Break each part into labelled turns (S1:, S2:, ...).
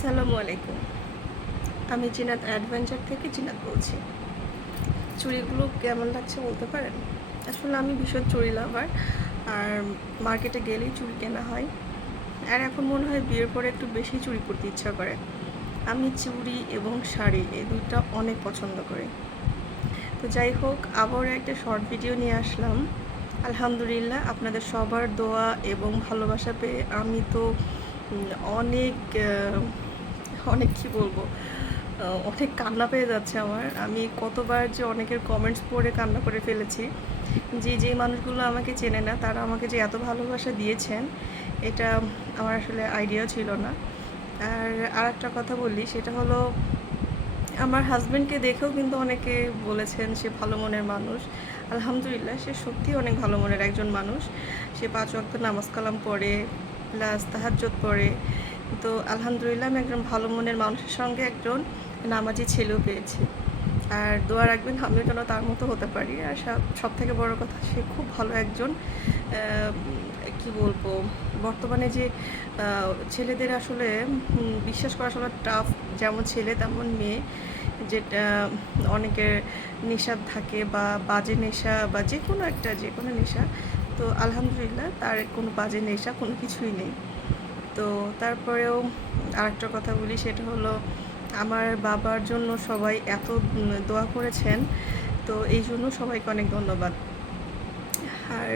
S1: আসসালামু আলাইকুম। আমি জিনাত অ্যাডভেঞ্চার থেকে জিনাত বলছি। চুড়িগুলো কেমন লাগছে বলতে পারেন? আসলে আমি ভীষণ চুড়ি লাভার, আর মার্কেটে গেলেই চুড়ি কেনা হয়। আর এখন মনে হয় বিয়ের পরে একটু বেশি চুড়ি পরতে ইচ্ছা করে। আমি চুড়ি এবং শাড়ি এই দুইটা অনেক পছন্দ করি। তো যাই হোক, আবার একটা শর্ট ভিডিও নিয়ে আসলাম। আলহামদুলিল্লাহ, আপনাদের সবার দোয়া এবং ভালোবাসা পেয়ে আমি তো অনেক অনেক কি বলব? অনেক কান্না পেয়ে যাচ্ছে আমার। আমি কতবার যে অনেকের কমেন্টস পড়ে কান্না করে ফেলেছি। যে যে মানুষগুলো আমাকে চেনে না, তারা আমাকে যে এত ভালোবাসা দিয়েছেন, এটা আমার আসলে আইডিয়া ছিল না। আর আর একটা কথা বলি, সেটা হলো, আমার হাজব্যান্ডকে দেখেও কিন্তু অনেকে বলেছেন সে ভালো মনের মানুষ। আলহামদুলিল্লাহ, সে সত্যি অনেক ভালো মনের একজন মানুষ। সে পাঁচ ওয়াক্ত নামাজ কালাম পড়ে প্লাস তাহাজ্জত পড়ে। তো আলহামদুলিল্লাহ আমি একজন ভালো মনের মানুষের সঙ্গে একজন নামাজি ছেলেও পেয়েছি। আর দোয়া রাখবেন, আমিও যেন তার মতো হতে পারি। আর সব থেকে বড় কথা, সে খুব ভালো একজন কি বলব, বর্তমানে যে ছেলেদের আসলে বিশ্বাস করা আসলে টাফ যেমন ছেলে তেমন মেয়ে, যেটা অনেকের নেশা থাকে বা বাজে নেশা বা যে কোনো একটা যে কোনো নেশা। তো আলহামদুলিল্লাহ, তার কোনো বাজে নেশা কোনো কিছুই নেই। তো তারপরেও আরেকটা কথা বলি, সেটা হলো আমার বাবার জন্য সবাই এত দোয়া করেছেন, তো এই জন্য সবাইকে অনেক ধন্যবাদ। আর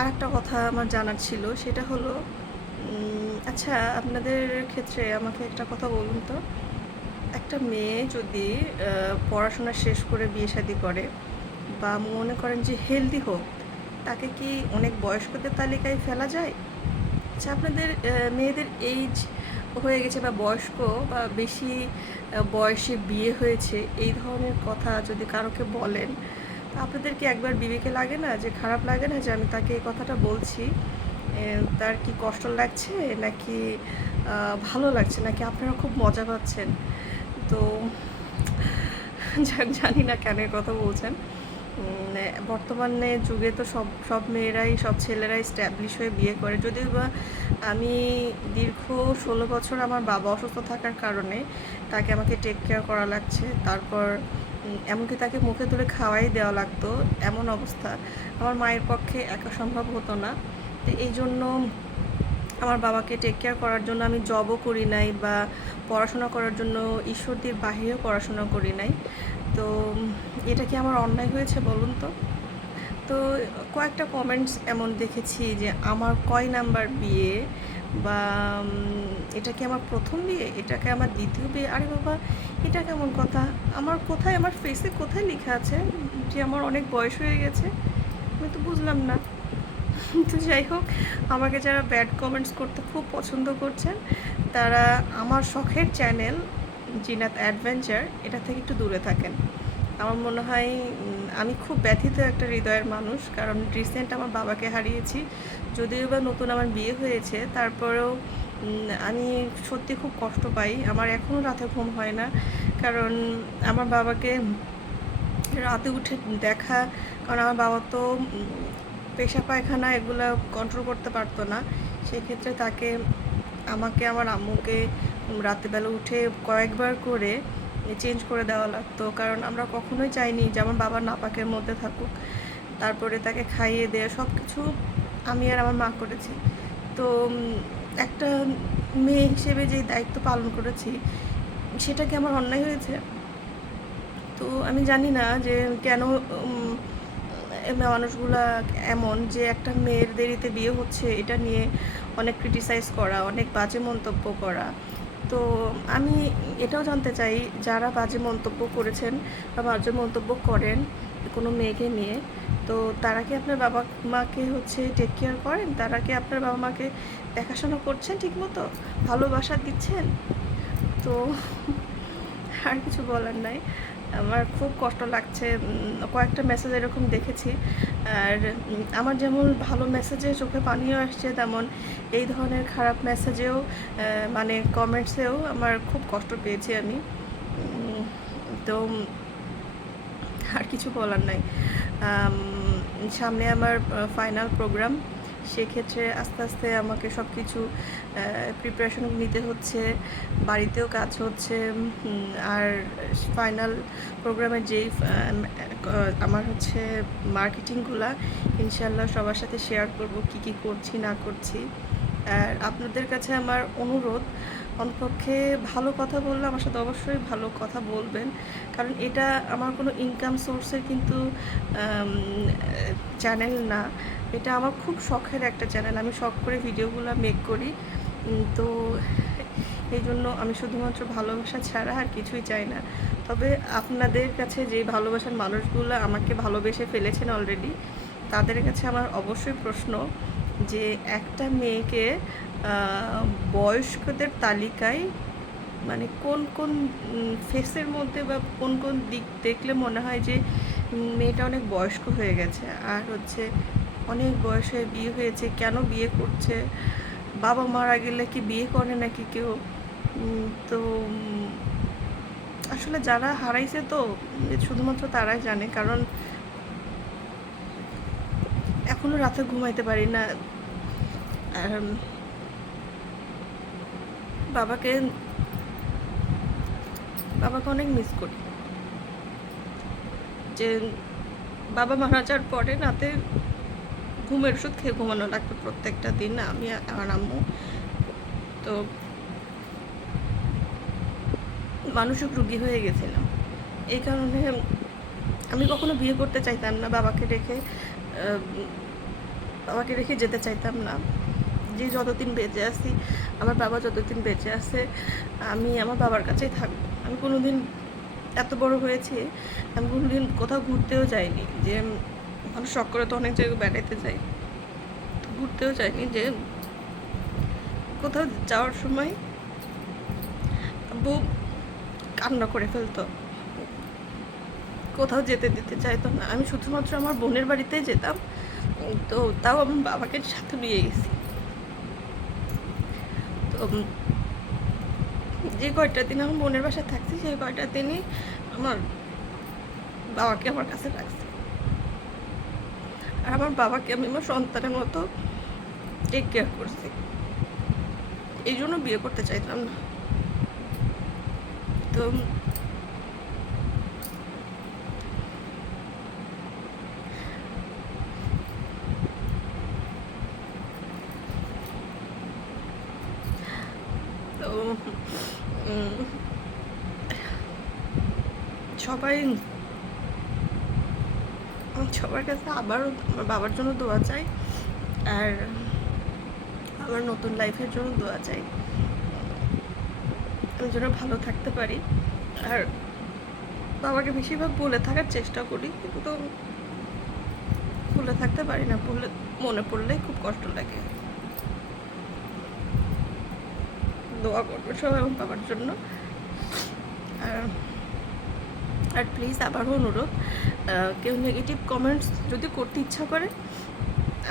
S1: আরেকটা কথা আমার জানার ছিল, সেটা হলো আচ্ছা আপনাদের ক্ষেত্রে আমাকে একটা কথা বলুন তো। একটা মেয়ে যদি পড়াশোনা শেষ করে বিয়ে শাদি করে বা মনে করেন যে হেলদি হোক, তাকে কি অনেক বয়স্কদের তালিকায় ফেলা যায়? আচ্ছা আপনাদের মেয়েদের এইজ হয়ে গেছে বা বয়স্ক বা বেশি বয়সে বিয়ে হয়েছে, এই ধরনের কথা যদি কারোকে বলেন আপনাদের কি একবার বিবেকে লাগে না, যে খারাপ লাগে না যে আমি তাকে এই কথাটা বলছি? তার কি কষ্ট লাগছে নাকি ভালো লাগছে নাকি আপনারা খুব মজা পাচ্ছেন? তো, জানি না কেন কথা বলছেন। উম, বর্তমানে যুগে তো সব সব মেয়েরাই সব ছেলেরাই স্ট্যাবলিশ হয়ে বিয়ে করে। যদিও বা আমি দীর্ঘ ষোলো বছর আমার বাবা অসুস্থ থাকার কারণে তাকে আমাকে টেক কেয়ার করা লাগছে। তারপর এমনকি তাকে মুখে তুলে খাওয়াই দেওয়া লাগতো। এমন অবস্থা। আমার মায়ের পক্ষে একা সম্ভব হতো না। তো এই জন্য আমার বাবাকে টেক কেয়ার করার জন্য আমি জবও করি নাই বা পড়াশোনা করার জন্য ঈশ্বরদীর বাহিরেও পড়াশোনা করি নাই। তো এটা কি আমার অন্যায় হয়েছে বলুন তো? তো কয়েকটা কমেন্টস এমন দেখেছি যে আমার কয় নাম্বার বিয়ে বা এটা কি আমার প্রথম বিয়ে? এটাকে আমার দ্বিতীয় বিয়ে? আরে বাবা, এটা কেমন কথা? আমার কোথায়, আমার ফেসে কোথায় লেখা আছে যে আমার অনেক বয়স হয়ে গেছে? আমি তো বুঝলাম না। তো যাই হোক, আমাকে যারা ব্যাড কমেন্টস করতে খুব পছন্দ করছেন, তারা আমার শখের চ্যানেল জিনাত অ্যাডভেঞ্চার, এটা থেকে একটু দূরে থাকেন। আমার মনে হয় আমি খুব ব্যথিত একটা হৃদয়ের মানুষ, কারণ রিসেন্ট আমার বাবাকে হারিয়েছি। যদিও বা নতুন আমার বিয়ে হয়েছে, তারপরেও আমি সত্যি খুব কষ্ট পাই। আমার এখনও রাতে ঘুম হয় না, কারণ আমার বাবাকে রাতে উঠে দেখা, কারণ আমার বাবা তো পেশা পায়খানা এগুলো কন্ট্রোল করতে পারতো না। সেক্ষেত্রে তাকে, আমাকে, আমার আম্মুকে রাতেবেলা উঠে কয়েকবার করে চেঞ্জ করে দেওয়া লাগতো। কারণ আমরা কখনোই চাইনি যে আমার বাবা নাপাকের মধ্যে থাকুক, তারপরে তাকে খাইয়ে দেওয়া সব কিছু আমি আর আমার মা করেছি। তো একটা মেয়ে হিসেবে যে দায়িত্ব পালন করেছি, সেটা কি আমার অন্যায় হয়েছে? তো আমি জানি না যে কেন মানুষগুলা এমন যে একটা মেয়ের দেরিতে বিয়ে হচ্ছে, এটা নিয়ে অনেক ক্রিটিসাইজ করা, অনেক বাজে মন্তব্য করা। তো আমি এটাও জানতে চাই, যারা বাজে মন্তব্য করেছেন বা বাজে মন্তব্য করেন কোনো মেয়েকে নিয়ে, তো তারা কি আপনার বাবা মাকে হচ্ছে টেক কেয়ার করেন? তারা কি আপনার বাবা মাকে দেখাশোনা করছেন ঠিকমতো? ভালোবাসা দিচ্ছেন? তো আর কিছু বলার নাই। আমার খুব কষ্ট লাগছে কয়েকটা মেসেজ এরকম দেখেছি। আর আমার যেমন ভালো মেসেজে চোখে পানিও আসছে, তেমন এই ধরনের খারাপ মেসেজেও মানে কমেন্টসেও আমার খুব কষ্ট পেয়েছি আমি। তো আর কিছু বলার নাই। সামনে আমার ফাইনাল প্রোগ্রাম সেক্ষেত্রে আস্তে আস্তে আমাকে সব কিছু প্রিপারেশন নিতে হচ্ছে, বাড়িতেও কাজ হচ্ছে আর ফাইনাল প্রোগ্রামের যেই আমার হচ্ছে মার্কেটিংগুলা ইনশাল্লাহ সবার সাথে শেয়ার করব, কি কি করছি, না করছি। আর আপনাদের কাছে আমার অনুরোধ অন্তপক্ষে ভালো কথা বললে আমার সাথে অবশ্যই ভালো কথা বলবেন। কারণ এটা আমার কোনো ইনকাম সোর্সের কিন্তু চ্যানেল না। এটা আমার খুব শখের একটা চ্যানেল আমি শখ করে ভিডিওগুলো মেক করি। তো এই জন্য আমি শুধুমাত্র ভালোবাসা ছাড়া আর কিছুই চাই না। তবে আপনাদের কাছে যে ভালোবাসার মানুষগুলো আমাকে ভালোবেসে ফেলেছেন অলরেডি তাদের কাছে আমার অবশ্যই প্রশ্ন। যে একটা মেয়েকে বয়স্কদের তালিকায় মানে কোন কোন ফেসের মধ্যে বা কোন কোন দিক দেখলে মনে হয় যে মেয়েটা অনেক বয়স্ক হয়ে গেছে? আর হচ্ছে অনেক বয়সে বিয়ে হয়েছে, কেন বিয়ে করছে? বাবা মারা গেলে কি বিয়ে করে নাকি কেউ? তো আসলে যারা হারাইছে তো শুধুমাত্র তারাই জানে। কারণ এখনও রাতে ঘুমাইতে পারি না। বাবাকে বাবাকে অনেক মিস করি। যে বাবা মারা যাওয়ার পরে রাতে ঘুমের ওষুধ খেয়ে ঘুমানো লাগতো প্রত্যেকটা দিন, আমি আমার আম্মু। তো মানসিক রুগী হয়ে গেছিলাম। এই কারণে আমি কখনো বিয়ে করতে চাইতাম না বাবাকে রেখে। বাবাকে রেখে যেতে চাইতাম না। যে যতদিন বেঁচে আছি, আমার বাবা যতদিন বেঁচে আছে, আমি আমার বাবার কাছেই থাকব। আমি কোনো দিন এত বড় হয়েছি, আমি কোনো দিন কোথাও ঘুরতেও যাইনি যে মানুষ শখ করে তো অনেক জায়গায় বেড়াইতে যাই। ঘুরতেও যাইনি যে, কোথাও যাওয়ার সময় বউ কান্না করে ফেলতো। কোথাও যেতে দিতে চাইতো না। আমি শুধুমাত্র আমার বোনের বাড়িতেই যেতাম। তো, তাও আমি বাবাকে সাথে নিয়ে গেছি। তো, যে কয়টা দিন আমার বোনের বাসায় থাকছি, সেই কয়টা দিনই আমার বাবাকে আমার কাছে রাখছি। আর আমার বাবাকে আমি আমার সন্তানের মতো টেক কেয়ার করছি। এই জন্য বিয়ে করতে চাইতাম না। তো তো সবাই সবার কাছে আবারও আমার বাবার জন্য দোয়া চাই, আর আমার নতুন লাইফের জন্য দোয়া চাই। আমি যেন ভালো থাকতে পারি, আর বাবাকে বেশিরভাগ বলে থাকার চেষ্টা করি, কিন্তু ভুলে থাকতে পারি না, ভুলে মনে পড়লেই খুব কষ্ট লাগে। দোয়া করবে সবাই আমার বাবার জন্য, আর আর প্লিজ আবারও অনুরোধ কেউ নেগেটিভ কমেন্টস যদি করতে ইচ্ছা করে,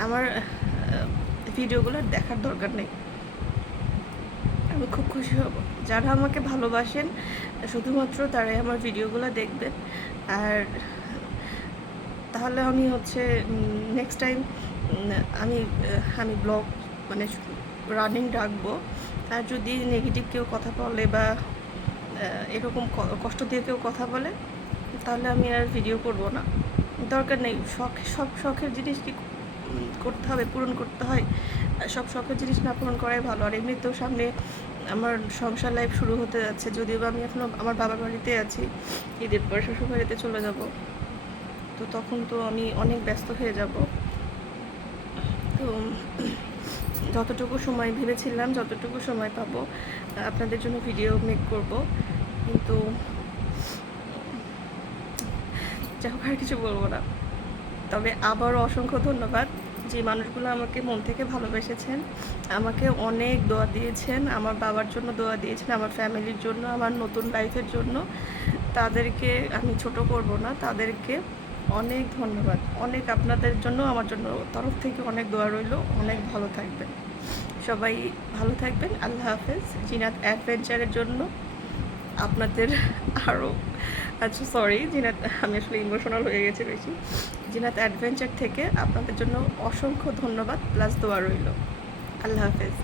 S1: আমার ভিডিওগুলো দেখার দরকার নেই। আমি খুব খুশি হব। যারা আমাকে ভালোবাসেন, শুধুমাত্র তারাই আমার ভিডিওগুলো দেখবেন। আর তাহলে আমি হচ্ছে নেক্সট টাইম আমি আমি ব্লগ মানে রানিং রাখব। আর যদি নেগেটিভ কেউ কথা বলে বা এরকম কষ্ট দিয়ে কেউ কথা বলে তাহলে আমি আর ভিডিও করব না। দরকার নেই। শখ, সব শখের জিনিস কি করতে হবে, পূরণ করতে হয়? সব শখের জিনিস না পূরণ করাই ভালো। আর এমনিতেও সামনে আমার সংসার লাইফ শুরু হতে যাচ্ছে। যদিও আমি এখনও আমার বাবার বাড়িতে আছি, ঈদের পর শ্বশুর বাড়িতে চলে যাব। তো তখন তো আমি অনেক ব্যস্ত হয়ে যাব। তো যতটুকু সময় ভেবেছিলাম, যতটুকু সময় পাবো, আপনাদের জন্য ভিডিও মেক করব। কিন্তু যাই হোক আর কিছু বলব না। তবে আবারও অসংখ্য ধন্যবাদ যে মানুষগুলো আমাকে মন থেকে ভালোবেসেছেন, আমাকে অনেক দোয়া দিয়েছেন, আমার বাবার জন্য দোয়া দিয়েছেন, আমার ফ্যামিলির জন্য, আমার নতুন লাইফের জন্য। তাদেরকে আমি ছোট করব না, তাদেরকে অনেক ধন্যবাদ। অনেক আপনাদের জন্য আমার জন্য তরফ থেকে অনেক দোয়া রইল, অনেক ভালো থাকবেন। সবাই ভালো থাকবেন, আল্লাহ হাফেজ। জিনাত অ্যাডভেঞ্চারের জন্য আপনাদের আরও আচ্ছা সরি জিনাত, আমি আসলে ইমোশনাল হয়ে গেছি বেশি। জিনাত অ্যাডভেঞ্চার থেকে আপনাদের জন্য অসংখ্য ধন্যবাদ প্লাস দোয়া রইল। আল্লাহ হাফেজ।